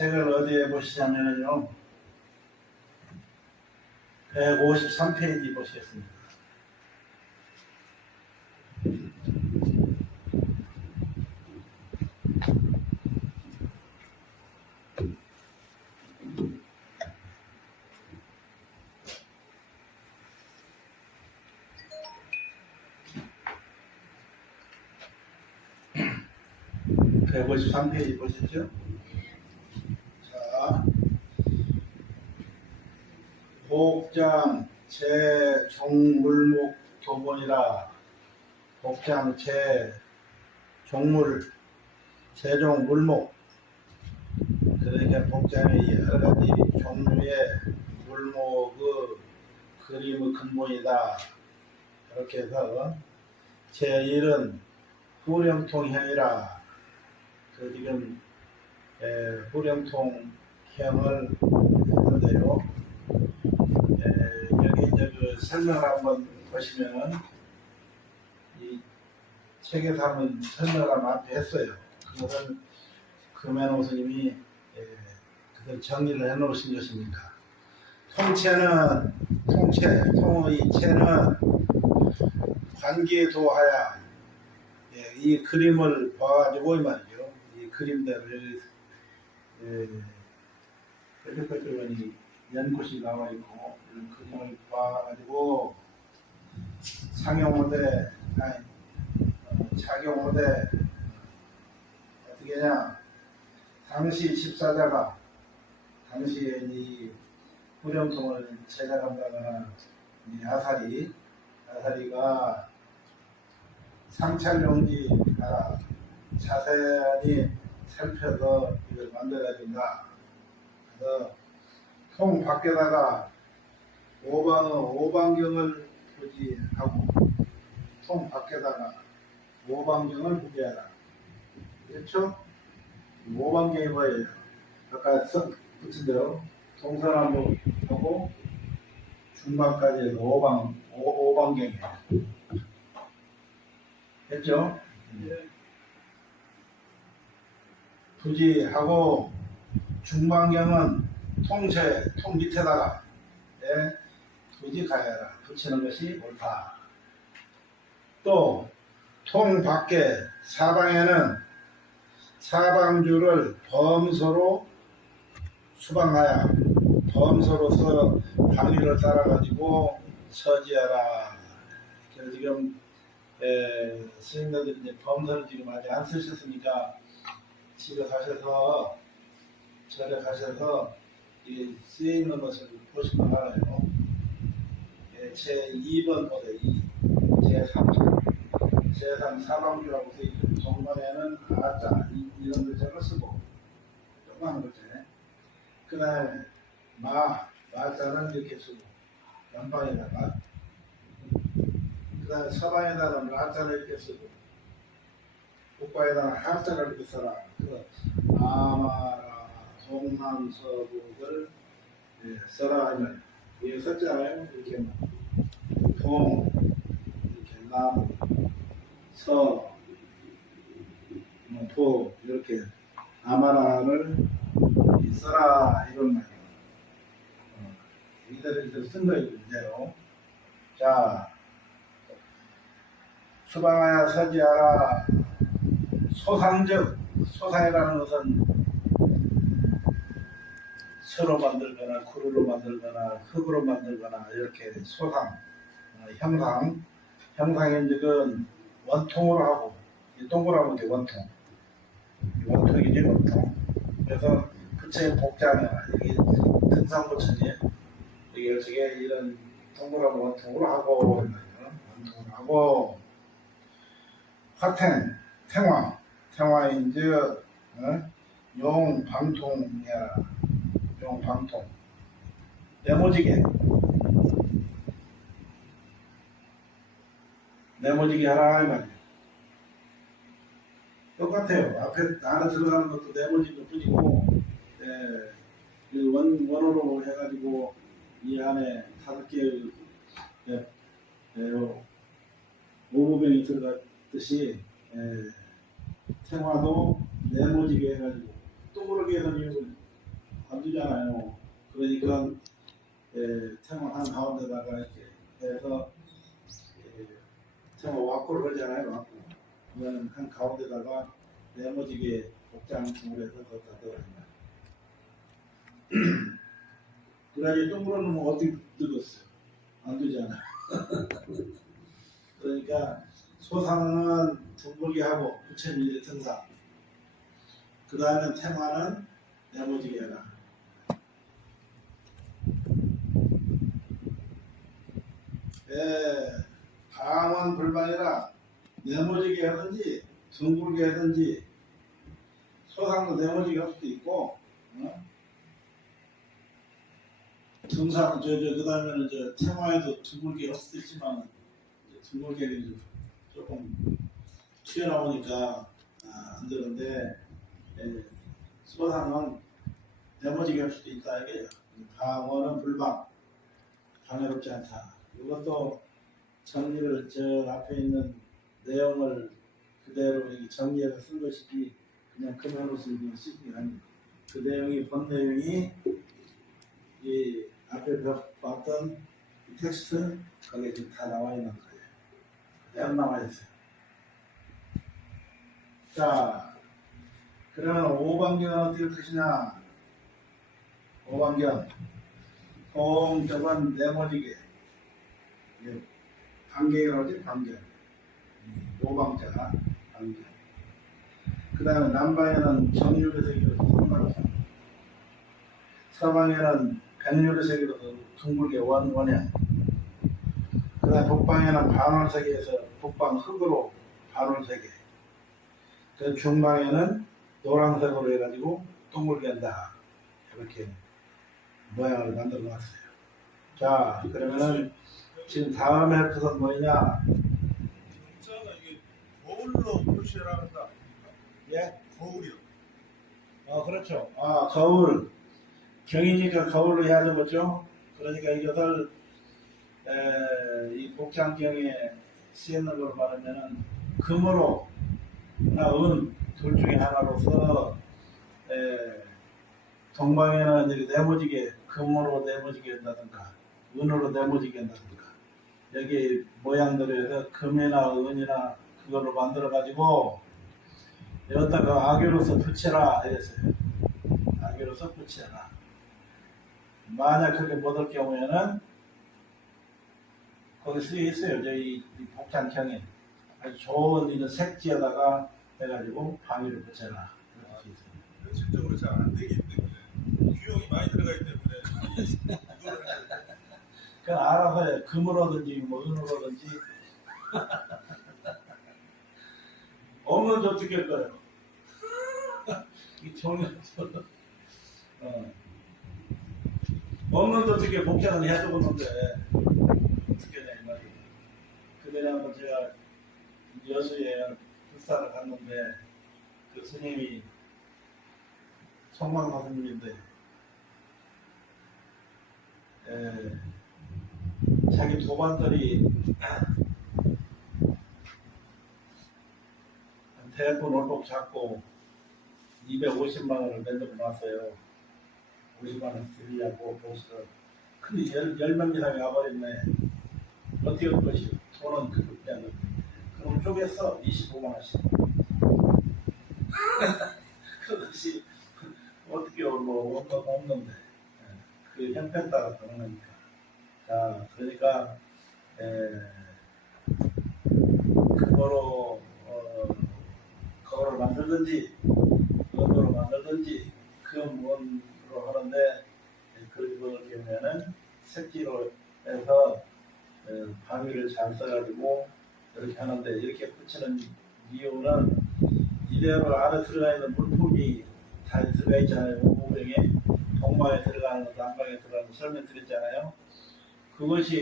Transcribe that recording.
책을 어디에 보시냐면요. 153페이지 보시겠습니다. 백 153페이지 보시죠. 자, 복장 제종물목 도본이라 복장 제종물 제종 물목 그러니까 복장의 여러 가지 종류의 물목의 그림의 근본이다. 그렇게 해서 제1은 후령통형이라 그 지금 에, 후령통형을 했는데요. 설명을 한번 보시면은 이 책에서 한번 설명을 앞에 했어요. 그것은 금연호 스님이 에, 그걸 정리를 해 놓으신 것입니다. 통체는 통체, 통의 체는 관계에 도하야 예, 이 그림을 봐가지고 이 말이죠. 이 그림들을 예, 뾰족뾰족하니 연꽃이 나와 있고 이런 그림을 봐가지고 상용모대 아니 어, 작용모대 어떻게 냐 당시 집사자가 당시에 이 후렴통을 제작한다거나 이 아사리 아사리가 상찰용지 가라 자세히 살펴서 이걸 만들어야 된다. 그래서 통 밖에다가 오방 오방경을 부지하고 통 밖에다가 오방경을 부지하라. 그렇죠? 오방경이 뭐예요? 아까 써 붙은 대로 동서남북 하고 중반까지 해서 오방 오, 오방경이에요. 됐죠? 부지하고 중방경은 통째 통 밑에다가 예, 부지 가야라 붙이는 것이 옳다. 또 통 밖에 사방에는 사방주를 범서로 수방하여 범서로서 방위를 따라가지고 서지하라. 그래서 지금 에, 스님들이 이제 범서를 지금 아직 안 쓰셨으니까 집에 가셔서 절에 가셔서 이 쓰여 있는 것을 보시면 알아요. 예, 제 2번 보세요. 2, 제 3조, 제3 사방주라고 돼 있는 정반에는 아자 이- 이런 글자를 쓰고 조그만 글자. 그 다음에 마, 마자는 이렇게 쓰고 연방에다가 그 다음에 서방에다가 라자를 이렇게 쓰고 국가에다가 한자를 이렇게 써라. 그 아마라 동남서북을 예, 하면 위에 썼잖아요. 이렇게 동 이렇게 남, 서, 뭐, 도 이렇게 아마라를 이 써라 이런 말이에요. 어, 이대로 쓴 거예요. 이대로. 자, 수방하여 서지하라. 소상적, 소상이라는 것은 서로 만들거나 구루로 만들거나 흙으로 만들거나 이렇게 소상, 어, 형상, 형상의 적은 원통으로 하고 이 동그라면 게 원통, 이 원통이지 원통. 그래서 부처의 복장이나 여기 등산부처님 여기 어떻게 이런 동그라미 원통으로 하고 원통으로 하고. 화탱, 태화, 태화인즉 어? 용 방통이야 용 방통. 네모지게. 네모지게 하라 이 말이에요. 똑같아요. 앞에 안에 들어가는 것도 네모지게 뿐이고 예, 그 원, 원어로 해가지고 이 안에 다섯 개의 예, 예, 오모병이 들어갔듯이 예, 생화도 네모지게 해가지고 동그랗게 해서 이걸 안 두잖아요. 그러니까 예, 태몽 한 가운데다가 이렇게 해서 예, 태몽 왁구를 하잖아요. 왁구. 그거는 한 가운데다가 네모지게 복장통을 해서 거기다 넣어요. 그래야지 동그란 놈은 어디 늙었어요? 안 되잖아. 그러니까 소상은 둥글게 하고 부처님의 등상. 그 다음에 태마는 네모지게 해라. 예, 방언 불방이라 네모지게 하든지 둥글게 하든지 소상도 네모지게 할 수도 있고 어? 등산 저저 그다음에는 저 테마에도 둥글게 할 수도 있지만 둥글게 좀 조금 튀어나오니까 아, 안 되는데 예, 소상은 네모지게 할 수도 있다 이게요. 방언은 불방 방해롭지 않다. 이것도 정리를 저 앞에 있는 내용을 그대로 정리해서 쓴 것이지 그냥 그대로 쓰는 쓰기 아닙니다. 그 내용이 본 내용이 이 앞에 벽 봤던 이 텍스트 거기에 지금 다 나와 있는 거예요. 그대로 나와 있어요. 자, 그러면 오반견은 어떻게 뜻이냐? 오반견, 동적은 네모지게, 이게 반경이라고 하지, 반경. 오방자가 반경. 그 다음에 남방에는 정유의 세계로 상관없어. 서방에는 백유의 세계로 둥글게 원, 원형. 그 다음에 북방에는 반월 세계에서 북방 흙으로 반월 세계. 그 중방에는 노란색으로 해가지고 동글게 한다. 이렇게 모양을 만들어 놨어요. 자, 그러면은 지금 다음 헬프는 뭐냐? 진짜가 이게 거울로 표시를 한다. 예? 거울이요. 아, 그렇죠. 아, 거울. 경이니까 거울로 해야 되겠죠? 그러니까 이것을, 에, 이 복장경에 쓰이는 걸 말하면은, 금으로, 나 은, 둘 중에 하나로서, 에, 동방에는 이렇게 네모지게, 금으로 네모지게 한다든가, 은으로 네모지게 한다든가, 여기 모양대로 해서 금이나 은이나 그걸로 만들어 가지고, 여기다가 악유로서 붙여라 했어요. 악유로서 붙여라. 만약 그렇게 못할 경우에는 거기 쓰여 있어요. 저희 이 복장형에 아주 좋은 이런 색지에다가 해가지고 방위를 붙여라. 이렇게 돼 있어요. 현실적으로 잘 안 되기 때문에 비용이 많이 들어가기 때문에 그 알아서 해. 금으로든지 뭐 은으로든지 없는 저 어떻게 할 거예요? 이 종이 어. 없는 저 어떻게 복장을 해야 되겠는데 어떻게 하냐 이 말이에요. 그전에 한번 제가 여수에 불사를 갔는데 그 스님이 스님인데 에, 자기 도반들이 대학원 월급 잡고 250만 원을 만들어 놨어요. 50만 원 드리려고 보시서 근데 열, 열명 이상이 와버렸네. 어떻게 할 것이요? 돈은 그렇게 안 그럼 쪼개서 25만 원씩. 그것이 어떻게 뭐 없는데 예, 그 형편 따라 다르니까. 자, 그러니까 에, 그거로 어, 그거를 만들든지 은으로 만들든지 금원으로 하는데 에, 그걸 경우에는 색지로 해서 에, 방위를 잘 써가지고 이렇게 하는데 이렇게 붙이는 이유는 이대로 안에 들어가 있는 물품이 다 들어가 있잖아요. 오병에 동방에 들어가는 거, 남방에 들어가는 거 설명 드렸잖아요. 그것이